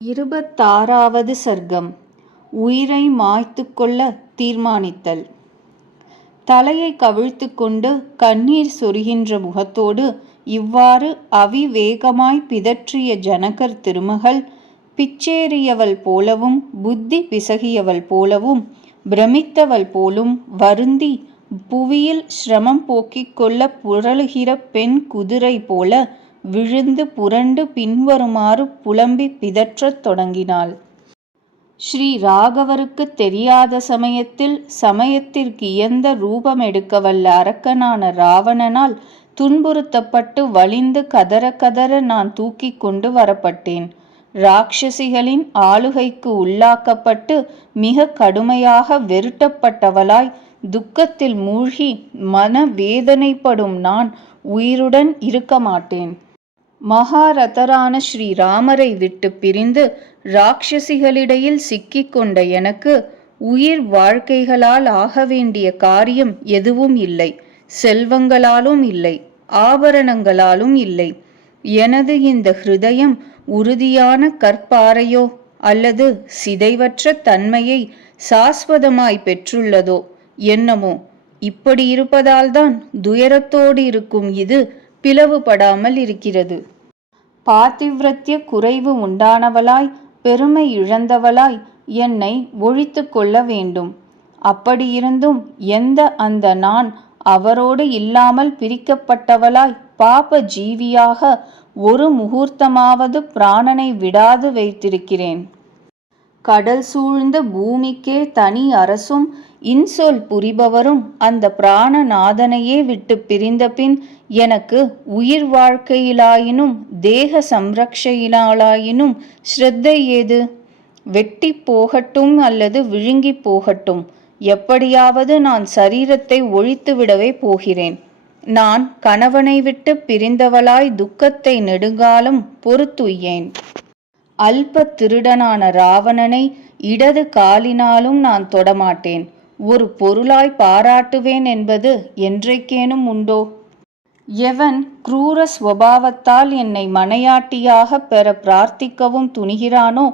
இருபத்தாறாவது சர்க்கம். உயிரை மாய்த்து கொள்ள தீர்மானித்தல். தலையை கவிழ்த்து கொண்டு கண்ணீர் சொரிகின்ற முகத்தோடு இவ்வாறு அவிவேகமாய் பிதற்றிய ஜனகர் திருமகள் பிச்சேறியவள் போலவும் புத்தி பிசகியவள் போலவும் பிரமித்தவள் போலும் வருந்தி புவியில் சிரமம் போக்கிக் கொள்ள புரளுகிற பெண் குதிரை போல விழுந்து புரண்டு பின்வருமாறு புலம்பி பிதற்றத் தொடங்கினாள். ஸ்ரீ ராகவருக்கு தெரியாத சமயத்தில் சமயத்திற்கு சமயத்திற்கியந்த ரூபமெடுக்கவல்ல அரக்கனான ராவணனால் துன்புறுத்தப்பட்டு வலிந்து கதற கதற நான் தூக்கிக் கொண்டு வரப்பட்டேன். ராக்ஷசிகளின் ஆளுகைக்கு உள்ளாக்கப்பட்டு மிக கடுமையாக வெருட்டப்பட்டவளாய் துக்கத்தில் மூழ்கி மன வேதனைப்படும் நான் உயிருடன் இருக்க மாட்டேன் மகாரதரான ஸ்ரீராமரை விட்டுப் பிரிந்து ராட்சசிகளிடையில் சிக்கிக்கொண்ட எனக்கு உயிர் வாழ்க்கைகளால் ஆக வேண்டிய காரியம் எதுவும் இல்லை. செல்வங்களாலும் இல்லை. ஆபரணங்களாலும் இல்லை. எனது இந்த ஹிருதயம் உறுதியான கற்பாறையோ அல்லது சிதைவற்ற தன்மையை சாஸ்வதமாய் பெற்றுள்ளதோ என்னமோ இப்படி இருப்பதால்தான் துயரத்தோடு இருக்கும் இது பிளவுபடாமல் இருக்கிறது. பாதிவ்ரத்ய குறைவு உண்டானவளாய் பெருமை இழந்தவளாய் என்னை ஒழித்து கொள்ள வேண்டும். அப்படியிருந்தும் எந்த அந்த நான் அவரோடு இல்லாமல் பிரிக்கப்பட்டவளாய் பாப ஜீவியாக ஒரு முகூர்த்தமாவது பிராணனை விடாது வைத்திருக்கிறேன். கடல் சூழ்ந்த பூமிக்கே தனி அரசும் இன்சொல் புரிபவரும் அந்த பிராணநாதனையே விட்டுப் பிரிந்தபின் எனக்கு உயிர் வாழ்க்கையிலாயினும் தேக சம்ரக்ஷையிலாயினும் ஸ்ரத்தை ஏது? வெட்டி போகட்டும் அல்லது விழுங்கிப் போகட்டும் எப்படியாவது நான் சரீரத்தை ஒழித்துவிடவே போகிறேன். நான் கணவனை விட்டுப் பிரிந்தவளாய் துக்கத்தை நெடுங்காலம் பொறுத்துய்யேன். அல்பத் திருடனான ராவணனை இடது காலினாலும் நான் தொடமாட்டேன். ஒரு பொருளாய் பாராட்டுவேன் என்பது என்றைக்கேனும் உண்டோ? எவன் குரூர ஸ்வபாவத்தால் என்னை மனையாட்டியாகப் பெற பிரார்த்திக்கவும் துணிகிறானோ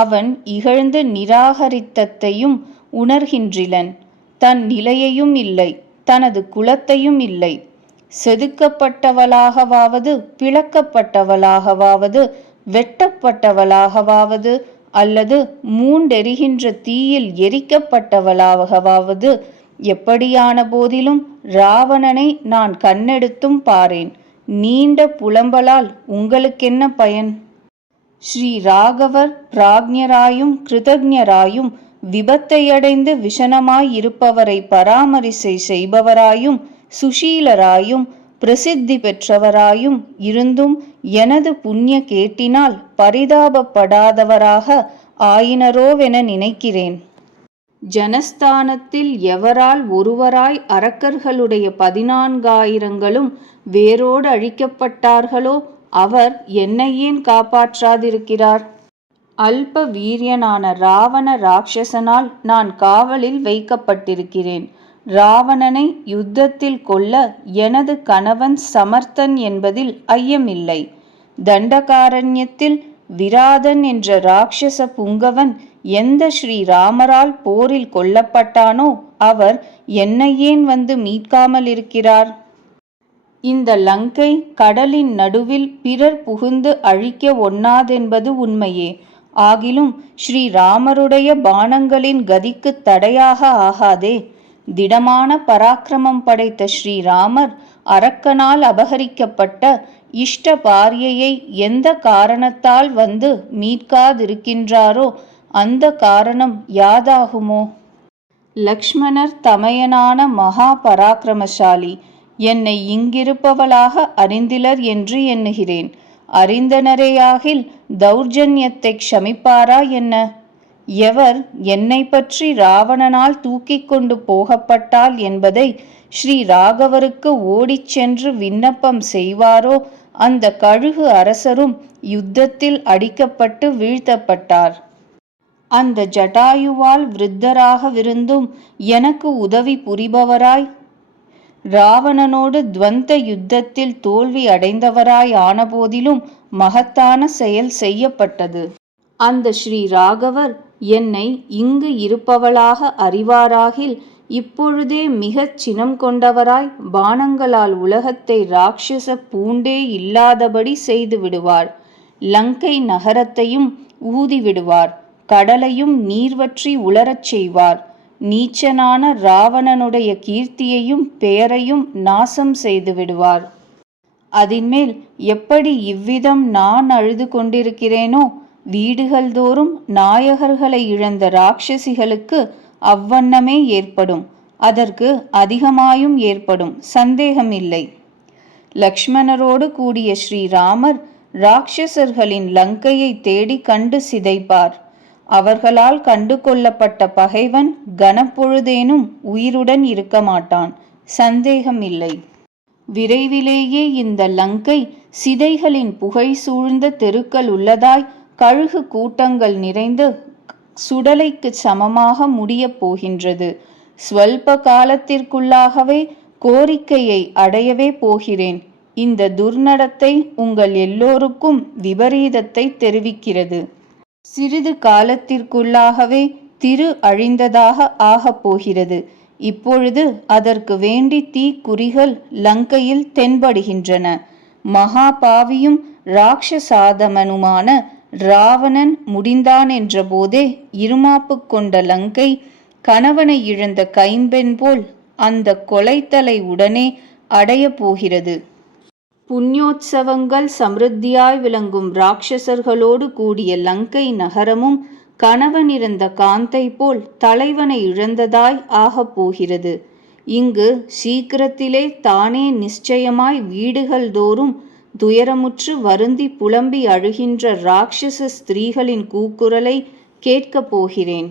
அவன் இகழ்ந்து நிராகரித்தத்தையும் உணர்கின்றிலன். தன் நிலையையும் இல்லை. தனது குலத்தையும் இல்லை. செதுக்கப்பட்டவளாகவாவது பிளக்கப்பட்டவளாகவாவது வெட்டப்பட்டவளாகவாவது அல்லது மூண்டெரிகின்ற தீயில் எரிக்கப்பட்டவளாகவாவது எப்படியான போதிலும் ராவணனை நான் கண்ணெடுத்தும் பாரேன். நீண்ட புலம்பலால் உங்களுக்கென்ன பயன்? ஸ்ரீராகவர் பிராக்ஞராயும் கிருதக்ஞராயும் விபத்தையடைந்து விஷனமாயிருப்பவரை பராமரிசை செய்பவராயும் சுசீலராயும் பிரசித்தி பெற்றவராயும் இருந்தும் எனது புண்ணிய கேட்டினால் பரிதாபப்படாதவராக ஆயினரோவென நினைக்கிறேன். ஜனஸ்தானத்தில் எவரால் ஒருவராய் அரக்கர்களுடைய பதினான்காயிரங்களும் வேரோடு அழிக்கப்பட்டார்களோ அவர் என்னை ஏன் காப்பாற்றாதிருக்கிறார்? அல்ப வீரியனான ராவண ராக்ஷசனால் நான் காவலில் வைக்கப்பட்டிருக்கிறேன். ராவணனை யுத்தத்தில் கொல்ல எனது கணவன் சமர்த்தன் என்பதில் ஐயமில்லை. தண்டகாரண்யத்தில் விராதன் என்ற ராட்சச புங்கவன் எந்த ஸ்ரீராமரால் போரில் கொல்லப்பட்டானோ அவர் என்னை ஏன் வந்து மீட்காமலிருக்கிறார்? இந்த லங்கை கடலின் நடுவில் பிறர் புகுந்து அழிக்க ஒண்ணாதென்பது உண்மையே. ஆகிலும் ஸ்ரீராமருடைய பானங்களின் கதிக்குத் தடையாக ஆகாதே. திடமான பராக்கிரமம் படைத்த ஸ்ரீராமர் அரக்கனால் அபகரிக்கப்பட்ட இஷ்ட பாரியையை எந்த காரணத்தால் வந்து மீட்காதிருக்கின்றாரோ அந்த காரணம் யாதாகுமோ? லக்ஷ்மணர் தமையனான மகா பராக்கிரமசாலி. என்னை இங்கிருப்பவளாக அறிந்திலர் என்று எண்ணுகிறேன். அறிந்தனரேயாகில் தௌர்ஜன்யத்தைக் க்ஷமிப்பாரா என்ன? எவர் என்னை பற்றி ராவணனால் தூக்கிக் கொண்டு போகப்பட்டால் என்பதை ஸ்ரீராகவருக்கு ஓடிச் சென்று விண்ணப்பம் செய்வாரோ அந்த கழுகு அரசரும் யுத்தத்தில் அடிக்கப்பட்டு வீழ்த்தப்பட்டார். அந்த ஜடாயுவால் விருத்தராகவிருந்தும் எனக்கு உதவி புரிபவராய் ராவணனோடு துவந்த யுத்தத்தில் தோல்வி அடைந்தவராய் ஆனபோதிலும் மகத்தான செயல் செய்யப்பட்டது. அந்த ஸ்ரீ ராகவர் என்னை இங்கு இருப்பவளாக அறிவாராகில் இப்பொழுதே மிகச் சினம் கொண்டவராய் பானங்களால் உலகத்தை ராட்சச பூண்டே இல்லாதபடி செய்து விடுவார். லங்கை நகரத்தையும் ஊதிவிடுவார் கடலையும் நீர்வற்றி உலரச் செய்வார். நீச்சனான ராவணனுடைய கீர்த்தியையும் பெயரையும் நாசம் செய்து விடுவார். அதின்மேல் எப்படி இவ்விதம் நான் அழுது கொண்டிருக்கிறேனோ வீடுகள் தோறும் நாயகர்களை இழந்த ராட்சசிகளுக்கு அவ்வண்ணமே ஏற்படும். அதற்கு அதிகமாயும் ஏற்படும். சந்தேகமில்லை. லக்ஷ்மணரோடு கூடிய ஸ்ரீராமர் ராட்சசர்களின் லங்கையை தேடி கண்டு சிதைப்பார். அவர்களால் கண்டு கொள்ளப்பட்ட பகைவன் கனப்பொழுதேனும் உயிருடன் இருக்க மாட்டான். சந்தேகமில்லை. விரைவிலேயே இந்த லங்கை சிதைகளின் புகை சூழ்ந்த தெருக்கள் உள்ளதாய் கழுகு கூட்டங்கள் நிறைந்து சுடலைக்கு சமமாக முடியப் போகின்றது. ஸ்வல்ப காலத்திற்குள்ளாகவே கோரிக்கையை அடையவே போகிறேன். இந்த துர்நடத்தை உங்கள் எல்லோருக்கும் விபரீதத்தை தெரிவிக்கிறது. சிறிது காலத்திற்குள்ளாகவே திரு அழிந்ததாக ஆகப் போகிறது. இப்பொழுது அதற்கு வேண்டி தீக்குறிகள் லங்கையில் தென்படுகின்றன. மகாபாவியும் ராட்சசாதமனுமான ராவணன் முடிந்தான் என்றபோதே இருமாப்பு கொண்ட லங்கை கணவனை இழந்த கைம்பெண் போல் அந்த கொலைத்தலை உடனே அடைய போகிறது. புண்ணியோத்சவங்கள் சமிருத்தியாய் விளங்கும் ராட்சசர்களோடு கூடிய லங்கை நகரமும் கணவன் இருந்த காந்தை போல் தலைவனை இழந்ததாய் ஆகப் போகிறது. இங்கு சீக்கிரத்திலே தானே நிச்சயமாய் வீடுகள் தோறும் துயரமுற்று வருந்தி புலம்பி அழுகின்ற ராட்சச ஸ்திரீகளின் கூக்குரலை கேட்கப் போகிறேன்.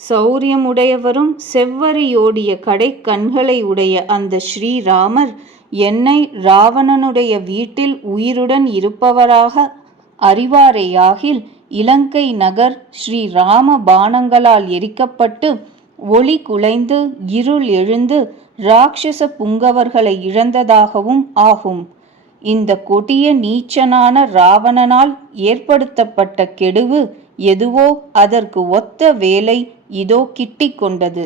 சௌரியமுடையவரும் செவ்வரியோடிய கடை கண்களை உடைய அந்த ஸ்ரீராமர் என்னை ராவணனுடைய வீட்டில் உயிருடன் இருப்பவராக அறிவாரேயாகில் இலங்கை நகர் ஸ்ரீ ராம பானங்களால் எரிக்கப்பட்டு ஒளி குலைந்து இருள் எழுந்து ராட்சச புங்கவர்களை இழந்ததாகவும் ஆகும். இந்த கொடிய நீச்சனான ராவணனால் ஏற்படுத்தப்பட்ட கெடுவு எதுவோ அதற்கு ஒத்த வேலை இதோ கிட்டிக் கொண்டது.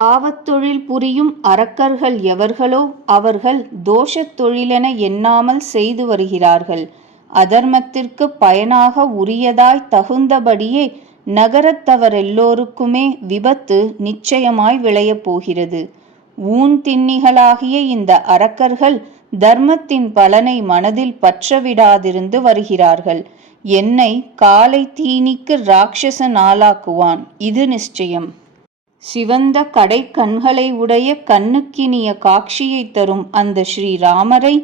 பாவத்தொழில் புரியும் அரக்கர்கள் எவர்களோ அவர்கள் தோஷத் தொழிலென எண்ணாமல் செய்து வருகிறார்கள். அதர்மத்திற்கு பயனாக உரியதாய் தகுந்தபடியே நகரத்தவரெல்லோருக்குமே விபத்து நிச்சயமாய் விளையப் போகிறது. ஊன் திண்ணிகளாகிய இந்த அரக்கர்கள் தர்மத்தின் பலனை மனதில் பற்றவிடாதிருந்து வருகிறார்கள். என்னை காலை தீனிக்கு ராட்சச நாளாக்குவான் இது நிச்சயம். சிவந்த கடை கண்களை உடைய கண்ணுக்கினிய காட்சியை தரும் அந்த ஸ்ரீராமரை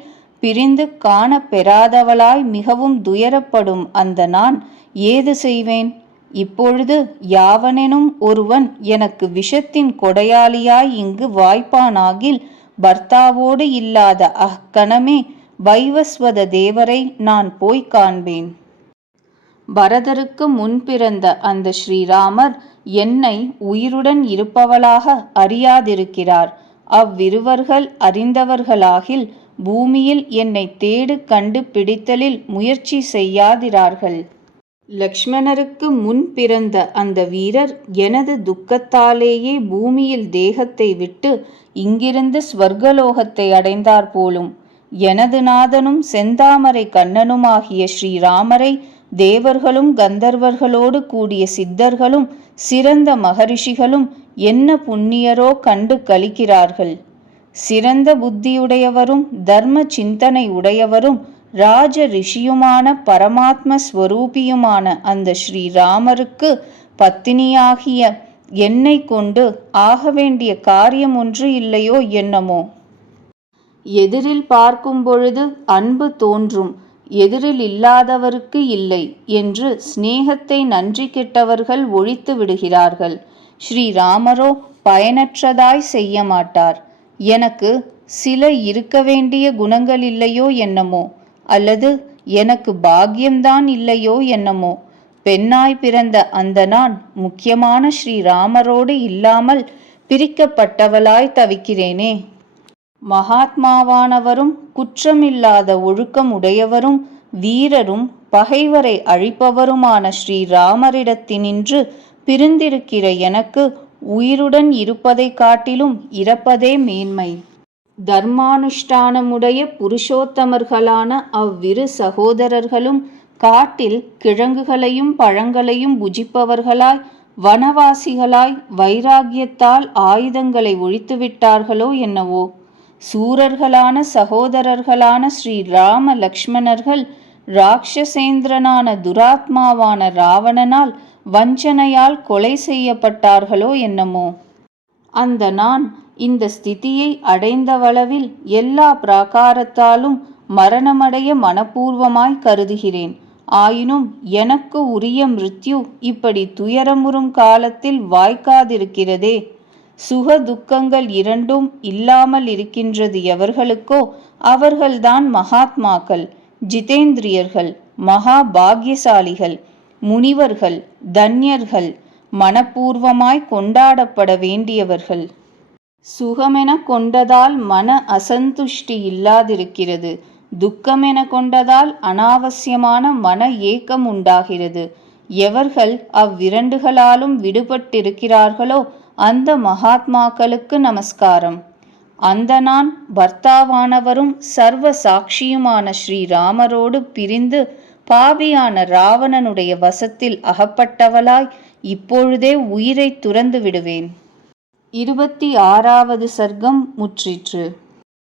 பிரிந்து காண பெறாதவளாய் மிகவும் துயரப்படும் அந்த நான் ஏது செய்வேன்? இப்பொழுது யாவனெனும் ஒருவன் எனக்கு விஷத்தின் கொடையாளியாய் இங்கு வாய்ப்பானாகில் பர்த்தாவோடு இல்லாத அக்கணமே வைவஸ்வத தேவரை நான் போய் காண்பேன். பரதருக்கு முன் பிறந்த அந்த ஸ்ரீராமர் என்னை உயிருடன் இருப்பவளாக அறியாதிருக்கிறார். அவ்விருவர்கள் அறிந்தவர்களாகில் பூமியில் என்னை தேடு கண்டு பிடித்தலில் முயற்சி செய்யாதிரார்கள். லக்ஷ்மணருக்கு முன் பிறந்த அந்த வீரர் எனது துக்கத்தாலேயே பூமியில் தேகத்தை விட்டு இங்கிருந்து ஸ்வர்கலோகத்தை அடைந்தார் போலும். எனது நாதனும் செந்தாமரை கண்ணனுமாகிய ஸ்ரீராமரை தேவர்களும் கந்தர்வர்களோடு கூடிய சித்தர்களும் சிறந்த மகரிஷிகளும் என்ன புண்ணியரோ கண்டு கழிக்கிறார்கள். சிறந்த புத்தியுடையவரும் தர்ம சிந்தனை உடையவரும் ராஜ ரிஷியுமான பரமாத்ம ஸ்வரூபியுமான அந்த ஸ்ரீராமருக்கு பத்தினியாகிய என்னை கொண்டு ஆக வேண்டிய காரியம் ஒன்று இல்லையோ என்னமோ? எதிரில் பார்க்கும் பொழுது அன்பு தோன்றும் எதிரில் இல்லாதவருக்கு இல்லை என்று சிநேகத்தை நன்றி கெட்டவர்கள் ஒழித்து விடுகிறார்கள். ஸ்ரீராமரோ பயனற்றதாய் செய்ய மாட்டார். எனக்கு சில இருக்க வேண்டிய குணங்கள் இல்லையோ என்னமோ? அல்லது எனக்கு பாக்கியம்தான் இல்லையோ என்னமோ? பெண்ணாய் பிறந்த அந்த நான் முக்கியமான ஸ்ரீராமரோடு இல்லாமல் பிரிக்கப்பட்டவளாய் தவிக்கிறேனே. மகாத்மாவானவரும் குற்றமில்லாத ஒழுக்கம் உடையவரும் வீரரும் பகைவரை அழிப்பவருமான ஸ்ரீராமரிடத்தினின்று பிரிந்திருக்கிற எனக்கு உயிருடன் இருப்பதைக் காட்டிலும் இறப்பதே மேன்மை. தர்மானுஷ்டானமுடைய புருஷோத்தமர்களான அவ்விரு சகோதரர்களும் காட்டில் கிழங்குகளையும் பழங்களையும் புஜிப்பவர்களாய் வனவாசிகளாய் வைராகியத்தால் ஆயுதங்களை ஒழித்துவிட்டார்களோ என்னவோ? சூரர்களான சகோதரர்களான ஸ்ரீ ராம லக்ஷ்மணர்கள் ராட்சசேந்திரனான துராத்மாவான ராவணனால் வஞ்சனையால் கொலை செய்யப்பட்டார்களோ என்னமோ? அந்த நான் இந்த ஸ்திதியை அடைந்தவளவில் எல்லா பிராகாரத்தாலும் மரணமடைய மனப்பூர்வமாய் கருதுகிறேன். ஆயினும் எனக்கு உரிய மிருத்யு இப்படி துயரமுறும் காலத்தில் வாய்க்காதிருக்கிறதே. சுக துக்கங்கள் இரண்டும் இல்லாமல் இருக்கின்றது எவர்களுக்கோ அவர்கள்தான் மகாத்மாக்கள் ஜிதேந்திரியர்கள் மகா பாக்யசாலிகள் முனிவர்கள் தன்யர்கள். மனப்பூர்வமாய் கொண்டாடப்பட வேண்டியவர்கள். சுகமென கொண்டதால் மன அசந்துஷ்டி இல்லாதிருக்கிறது. துக்கமென கொண்டதால் அனாவசியமான மன ஏக்கம் உண்டாகிறது. எவர்கள் அவ்விரண்டுகளாலும் விடுபட்டிருக்கிறார்களோ அந்த மகாத்மாக்களுக்கு நமஸ்காரம். அந்த நான் பர்த்தாவானவரும் சர்வ சாட்சியுமான ஸ்ரீராமரோடு பிரிந்து பாவியான ராவணனுடைய வசத்தில் அகப்பட்டவளாய் இப்பொழுதே உயிரை துறந்து விடுவேன். இருபத்தி ஆறாவது சர்க்கம் முற்றிற்று.